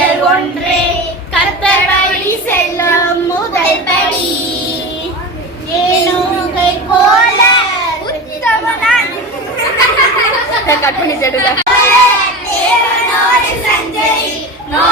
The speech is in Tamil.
செயல் ஒன்றே கர்த்தர் வழி செல்லும் முதல் படி. ஏனோகை போல உத்தமனான் கட் பண்ணி தேடுங்க. தேவனோடு சஞ்சரி நோ